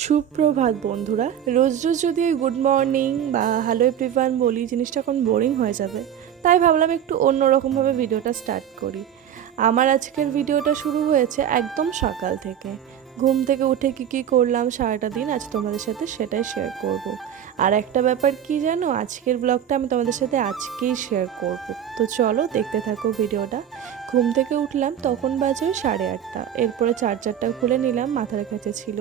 সুপ্রভাত বন্ধুরা। রোজ রোজ যদি ওই গুড মর্নিং বা হ্যালো এভরিওয়ান বলি, জিনিসটা এখন বোরিং হয়ে যাবে। তাই ভাবলাম একটু অন্যরকমভাবে ভিডিওটা স্টার্ট করি। আমার আজকের ভিডিওটা শুরু হয়েছে একদম সকাল থেকে। ঘুম থেকে উঠে কী করলাম সারাটা দিন আজ তোমাদের সাথে সেটাই শেয়ার করব। আর একটা ব্যাপার কি জানো, আজকের ব্লগটা আমি তোমাদের সাথে আজকেই শেয়ার করব। তো চলো দেখতে থাকো ভিডিওটা। ঘুম থেকে উঠলাম তখন বাজে 8:30। এরপরে চার্জারটা খুলে নিলাম, মাথার কাছে ছিল।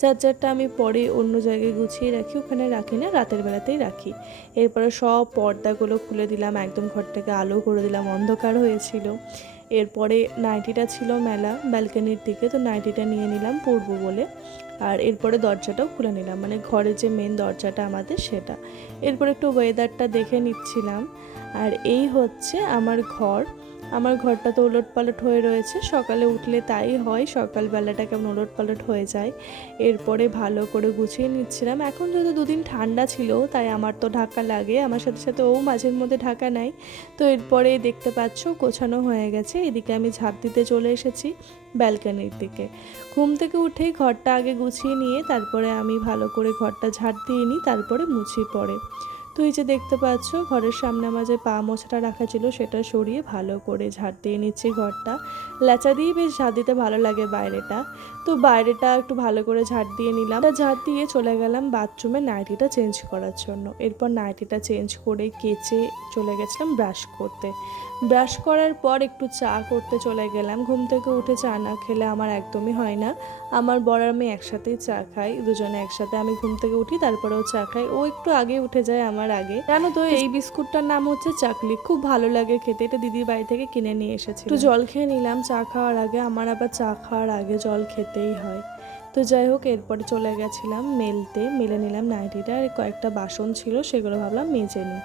চার্জারটা আমি পরে অন্য জায়গায় গুছিয়ে রাখি, ওখানে রাখি না, রাতের বেলাতেই রাখি। এরপরে সব পর্দাগুলো খুলে দিলাম, একদম ঘরটাকে আলো করে দিলাম, অন্ধকার হয়েছিল। এরপরে নাইটিটা ছিল মেলা ব্যালকনির দিকে, তো নাইটিটা নিয়ে নিলাম পরবো বলে। আর এরপরে দরজাটাও খুলে নিলাম, মানে ঘরের যে মেন দরজাটা আমাদের সেটা। এরপরে একটু ওয়েদারটা দেখে নিচ্ছিলাম। আর এই হচ্ছে আমার ঘর। আমার ঘরটা তো ওলটপালট হয়ে রয়েছে, সকালে উঠলে তাই হয়, সকালবেলাটা কেমন ওলটপালট হয়ে যায়। এরপরে ভালো করে গুছিয়ে নিচ্ছিলাম। এখন যদি দুদিন ঠান্ডা ছিল তাই আমার তো ঢাকা লাগে, আমার সাথে সাথে ও মাঝের মধ্যে ঢাকা নেয়। তো এরপরে দেখতে পাচ্ছ গোছানো হয়ে গেছে। এদিকে আমি ঝাঁপ দিতে চলে এসেছি ব্যালকনির দিকে। ঘুম থেকে উঠেই ঘরটা আগে গুছিয়ে নিয়ে তারপরে আমি ভালো করে ঘরটা ঝাড় দিয়ে নিই, তারপরে মুছি পড়ে। তো এই যে দেখতে পাচ্ছ ঘরের সামনে আমার যে পা মোছাটা রাখা ছিল সেটা সরিয়ে ভালো করে ঝাড় দিয়ে নিচ্ছি ঘরটা। ল্যাচা দিয়ে বেশ ঝাড় দিতে ভালো লাগে বাইরেটা। তো বাইরেটা একটু ভালো করে ঝাড় দিয়ে নিলাম, ঝাড় দিয়ে চলে গেলাম বাথরুমে নাইটিটা চেঞ্জ করার জন্য। এরপর নাইটিটা চেঞ্জ করে কেচে চলে গেছিলাম ব্রাশ করতে। ব্রাশ করার পর একটু চা করতে চলে গেলাম। ঘুম থেকে উঠে চা না খেলে আমার একদমই হয় না। আমার বর আর আমি একসাথেই চা খাই, দুজনে একসাথে। আমি ঘুম থেকে উঠি তারপরেও চা খাই, ও একটু আগে উঠে যায় আমার আগে। জানো তো এই বিস্কুটটার নাম হচ্ছে চাকলি, খুব ভালো লাগে খেতে। এটা দিদির বাড়ি থেকে কিনে নিয়ে এসেছি। একটু জল খেয়ে নিলাম চা খাওয়ার আগে, আমার আবার চা খাওয়ার আগে জল খেতেই হয়। তো যাই হোক, এরপরে চলে গেছিলাম মেলে নিলাম নাইটিটা। আর কয়েকটা বাসন ছিল সেগুলো ভাবলাম মেজে নিই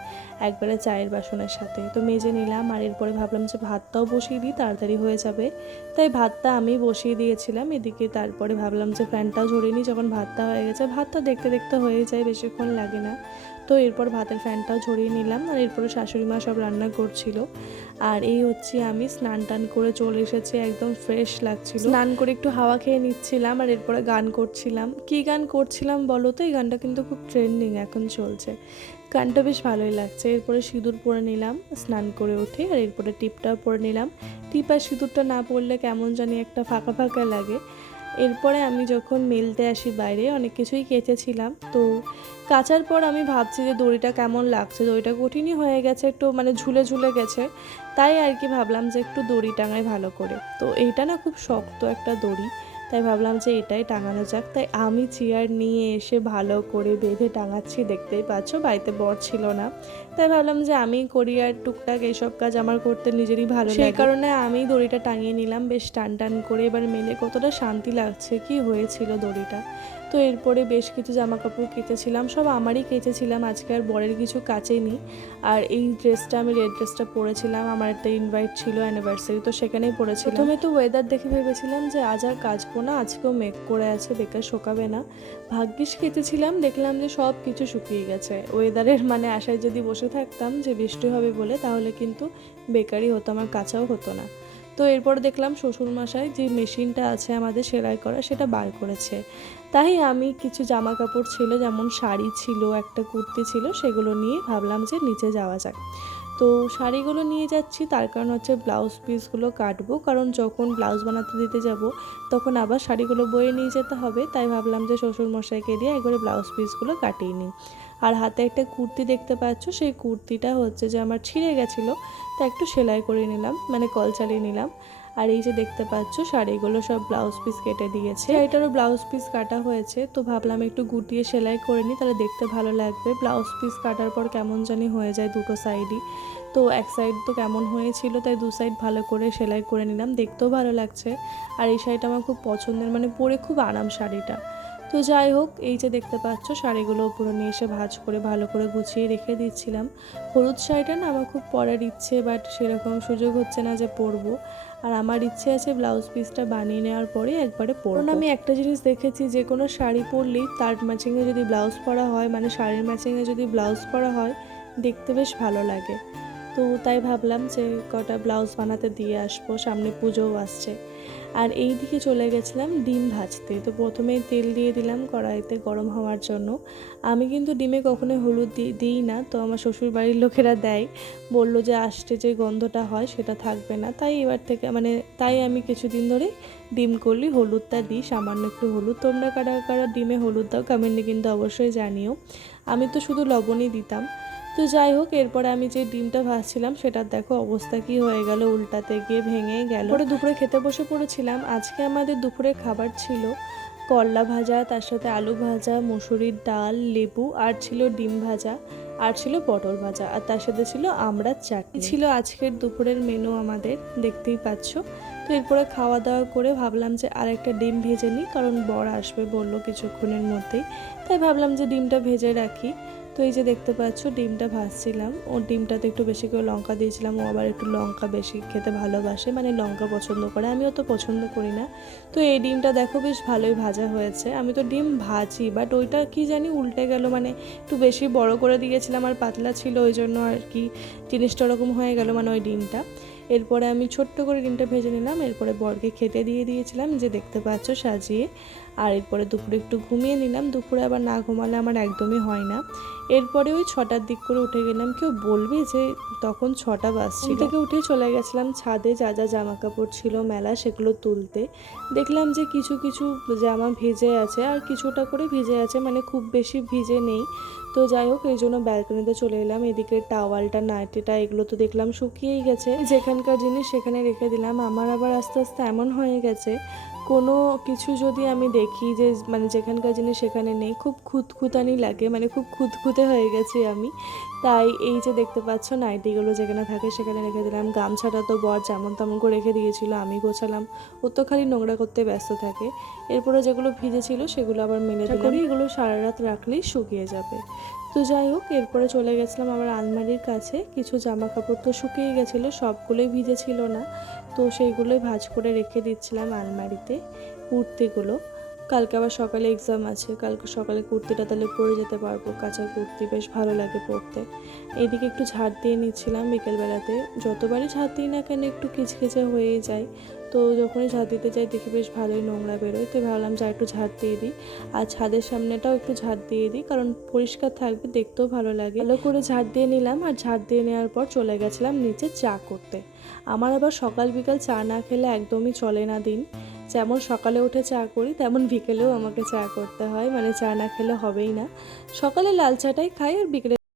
একবারে চায়ের বাসনের সাথে। তো মেজে নিলাম। আর এরপরে ভাবলাম যে ভাতটাও বসিয়ে দিই, তাড়াতাড়ি হয়ে যাবে। তাই ভাতটা আমি বসিয়ে দিয়েছিলাম এদিকে। তারপরে ভাবলাম যে ফ্যানটাও ঝরিয়ে নিই, যখন ভাতটা হয়ে গেছে। ভাতটা দেখতে দেখতে হয়ে যায়, বেশিক্ষণ লাগে না। তো এরপর ভাতের ফ্যানটাও ঝরিয়ে নিলাম। আর এরপরে শাশুড়ি মা সব রান্না করছিল। আর এই হচ্ছে আমি স্নান টান করে চলে এসেছি, একদম ফ্রেশ লাগছিল। স্নান করে একটু হাওয়া খেয়ে নিচ্ছিলাম আর এরপরে গান করছিলাম। কি গান করছিলাম বলো তো? এই গানটা কিন্তু খুব ট্রেন্ডিং এখন চলছে, গানটা বেশ ভালোই লাগছে। এরপরে সিঁদুর পরে নিলাম স্নান করে উঠে। আর এরপরে টিপটাও পরে নিলাম। টিপ আর সিঁদুরটা না পরলে কেমন জানি একটা ফাঁকা ফাঁকা লাগে। এরপরে আমি যখন মেলতে আসি বাইরে, অনেক কিছুই কেচেছিলাম। তো কাচার পর আমি ভাবছি যে দড়িটা কেমন লাগছে, দড়িটা কঠিনই হয়ে গেছে, একটু মানে ঝুলে ঝুলে গেছে। তাই আর কি ভাবলাম যে একটু দড়ি টাঙাই ভালো করে। তো এইটা না খুব শক্ত একটা দড়ি, তাই ভাবলাম যে এটাই টাঙানো যাক। তাই আমি চেয়ার নিয়ে এসে ভালো করে বেঁধে টাঙাচ্ছি, দেখতেই পাচ্ছ বাড়িতে বর ছিল না। তাই ভাবলাম যে আমি করি, আর টুকটাক এইসব কাজ আমার করতে নিজেরই ভালো লাগে, সেই কারণে আমি দড়িটা টাঙিয়ে নিলাম বেশ টান টান করে। এবার মেলে কতটা শান্তি লাগছে, কি হয়েছিল দড়িটা। তো এরপরে বেশ কিছু জামা কাপড় কেচেছিলাম, সব আমারই কেচেছিলাম, আজকে আর বরের কিছু কাচেনি। আর এই ড্রেসটা আমি রেড ড্রেসটা পরেছিলাম, আমার একটা ইনভাইট ছিল অ্যানিভার্সারি, তো সেখানেই পরেছিলাম। প্রথমে তো ওয়েদার দেখে ভেবেছিলাম যে আজ আর কাচবো না, আজকেও মেঘ করে আছে, বেকার শোকাবে না। ভাগ্যিস কেচেছিলাম, দেখলাম যে সব কিছু শুকিয়ে গেছে। ওয়েদারের মানে আশায় যদি বসে থাকতাম যে বৃষ্টি হবে বলে, তাহলে কিন্তু বেকারই হতো, আমার কাচাও হতো না। তো এরপর দেখলাম শ্বশুরমশাই যে মেশিনটা আছে আমাদের সেলাই করা সেটা বার করেছে। তাই আমি কিছু জামা কাপড় ছিল, যেমন শাড়ি ছিল, একটা কুর্তি ছিল, সেগুলো নিয়ে ভাবলাম যে নিচে যাওয়া যাক। তো শাড়িগুলো নিয়ে যাচ্ছি তার কারণ হচ্ছে ব্লাউজ পিসগুলো কাটবো, কারণ যখন ব্লাউজ বানাতে দিতে যাব তখন আবার শাড়িগুলো বয়ে নিয়ে যেতে হবে। তাই ভাবলাম যে শ্বশুরমশাইকে দিয়ে একবারে ব্লাউজ পিসগুলো কাটিয়ে নিই। আর হাতে একটা কুর্তি দেখতে পাচ্ছ, সেই কুর্তিটা হচ্ছে যে আমার ছিঁড়ে গেছিলো, তা একটু সেলাই করে নিলাম, মানে কল চালিয়ে নিলাম। আর এই যে দেখতে পাচ্ছ শাড়িগুলো সব ব্লাউজ পিস কেটে দিয়েছে, এটারও ব্লাউজ পিস কাটা হয়েছে। তো ভাবলাম একটু গুটিয়ে সেলাই করে নিই, তাহলে দেখতে ভালো লাগবে। ব্লাউজ পিস কাটার পর কেমন জানি হয়ে যায় দুটো সাইডই, তো এক সাইড তো কেমন হয়েছিল, তাই দু সাইড ভালো করে সেলাই করে নিলাম, দেখতেও ভালো লাগছে। আর এই শাড়িটা আমার খুব পছন্দের, মানে পরে খুব আরাম শাড়িটা। তো যাই হোক, এই যে দেখতে পাচ্ছ শাড়িগুলো উপরে নিয়ে এসে ভাঁজ করে ভালো করে গুছিয়ে রেখে দিচ্ছিলাম। হলুদ শাড়িটা না আমার খুব পরার ইচ্ছে, বাট সেরকম সুযোগ হচ্ছে না যে পরবো। আর আমার ইচ্ছে আছে ব্লাউজ পিসটা বানিয়ে নেওয়ার পরে একবারে পরবো। কারণ আমি একটা জিনিস দেখেছি, যে কোনো শাড়ি পরলেই তার ম্যাচিংয়ে যদি ব্লাউজ পরা হয়, মানে শাড়ির ম্যাচিংয়ে যদি ব্লাউজ পরা হয়, দেখতে বেশ ভালো লাগে। তো তো তাই ভাবলাম যে কটা ব্লাউজ বানাতে দিয়ে আসবো, সামনে পুজোও আসছে। আর এই দিকে চলে গেছিলাম ডিম ভাজতে। তো প্রথমে তেল দিয়ে দিলাম কড়াইতে গরম হওয়ার জন্য। আমি কিন্তু ডিমে কখনোই হলুদ দিই না, তো আমার শ্বশুর বাড়ির লোকেরা দেয়, বললো যে আষ্টে যে গন্ধটা হয় সেটা থাকবে না। তাই এবার থেকে তাই আমি কিছুদিন ধরে ডিম করলে হলুদটা দিই, সামান্য একটু হলুদ। তোমরা কারা কারা ডিমে হলুদ দাও কমেন্টে কিন্তু অবশ্যই জানিও। আমি তো শুধু লবণই দিতাম। তো যাই হোক, এরপরে আমি যে ডিমটা ভাজছিলাম সেটার দেখো অবস্থা কি হয়ে গেল, উল্টাতে গিয়ে ভেঙে গেল। পরে দুপুরে খেতে বসে পড়েছিলাম। আজকে আমাদের দুপুরের খাবার ছিল করলা ভাজা, তার সাথে আলু ভাজা, মুসুরির ডাল, লেবু, আর ছিল ডিম ভাজা, আর ছিল পটল ভাজা, আর তার সাথে ছিল আমড়ার চাটনি। ছিল আজকের দুপুরের মেনু আমাদের, দেখতেই পাচ্ছ। তো এরপরে খাওয়া দাওয়া করে ভাবলাম যে আর একটা ডিম ভেজে নিই, কারণ বর আসবে বললো কিছুক্ষণের মধ্যেই, তাই ভাবলাম যে ডিমটা ভেজে রাখি। তো এই যে দেখতে পাচ্ছ ডিমটা ভাজছিলাম, ও ডিমটাতে একটু বেশি করে লঙ্কা দিয়েছিলাম, ও আবার একটু লঙ্কা বেশি খেতে ভালোবাসে, লঙ্কা পছন্দ করে, আমি অত পছন্দ করি না। তো এই ডিমটা দেখো বেশ ভালোই ভাজা হয়েছে। আমি তো ডিম ভাজি, বাট ওইটা কি জানি উল্টে গেল, একটু বেশি বড় করে দিয়েছিলাম আর পাতলা ছিল, ওই জন্য আর কি জিনিসটা ওরকম হয়ে গেল, ওই ডিমটা। এরপরে আমি ছোট্ট করে ডিমটা ভেজে নিলাম, এরপরে বরকে খেতে দিয়ে দিয়েছিলাম, যে দেখতে পাচ্ছ সাজিয়ে। আর এরপরে দুপুরে একটু ঘুমিয়ে নিলাম, দুপুরে আবার না ঘুমালে আমার একদমই হয় না। এরপরে ওই 6টার দিক করে উঠে গেলাম, কেউ বলবে যে তখন 6টা বাজছিল। থেকে উঠে চলে গেছিলাম ছাদে, যা যা জামা কাপড় ছিল মেলা সেগুলো তুলতে। দেখলাম যে কিছু কিছু জামা ভিজে আছে আর কিছুটা করে ভিজে আছে, খুব বেশি ভিজে নেই। তো যাই হোক, এই জন্য ব্যালকনিতে চলে এলাম। এদিকে টাওয়ালটা, নাইটিটা, এগুলো তো দেখলাম শুকিয়েই গেছে, যেখানকার জিনিস সেখানে রেখে দিলাম। আমার আবার আস্তে আস্তে এমন হয়ে গেছে, কোনো কিছু যদি আমি দেখি যে যেখানকার জিনিস সেখানে নেই, খুব খুঁতখুঁতানি লাগে, খুব খুঁতখুঁতে হয়ে গেছি আমি। তাই এই যে দেখতে পাচ্ছ নাইটিগুলো যেখানে থাকে সেখানে রেখে দিলাম। গামছাটা তো বর যেমন তেমন করে রেখে দিয়েছিল, আমি গোছালাম। ও তো খালি নোংরা করতে ব্যস্ত থাকে। এরপরে যেগুলো ভিজে ছিল সেগুলো আবার মেলে দিলাম, এগুলো সারা রাত রাখলেই শুকিয়ে যাবে। তো যাই হোক, এরপরে চলে গেছিলাম আমার আলমারির কাছে। কিছু জামা কাপড় তো শুকিয়ে গেছিলো, সবগুলোই ভিজে ছিল না, তো সেইগুলোই ভাঁজ করে রেখে দিচ্ছিলাম আলমারিতে। কুর্তিগুলো, কালকে আবার সকালে এক্সাম আছে, কালকে সকালে কুর্তিটা তাহলে পরে যেতে পারবো, কাঁচা কুর্তি বেশ ভালো লাগে পরতে। এইদিকে একটু ঝাড় দিয়ে নিচ্ছিলাম বিকেলবেলাতে। যতবারই ঝাড় দিই না কেন একটু কিচকিচে হয়েই যায়, তো যখনই ঝাড় দিতে যাই দেখি বেশ ভালোই নোংরা বেরোয়, তো ভাবলাম যা একটু ঝাড় দিয়ে দিই। আর ছাদের সামনেটাও একটু ঝাড় দিয়ে দিই, কারণ পরিষ্কার থাকবে, দেখতেও ভালো লাগে। ভালো করে ঝাড় দিয়ে নিলাম, আর ঝাড় দিয়ে নেওয়ার পর চলে গেছিলাম নিচে চা করতে। আমার আবার সকাল বিকাল চা না খেলে একদমই চলে না দিন। যেমন সকালে উঠে চা করি, তেমন বিকেলেও আমাকে চা করতে হয়, চা না খেলে হবেই না। সকালে লাল চাটাই খাই, আর বিকেলে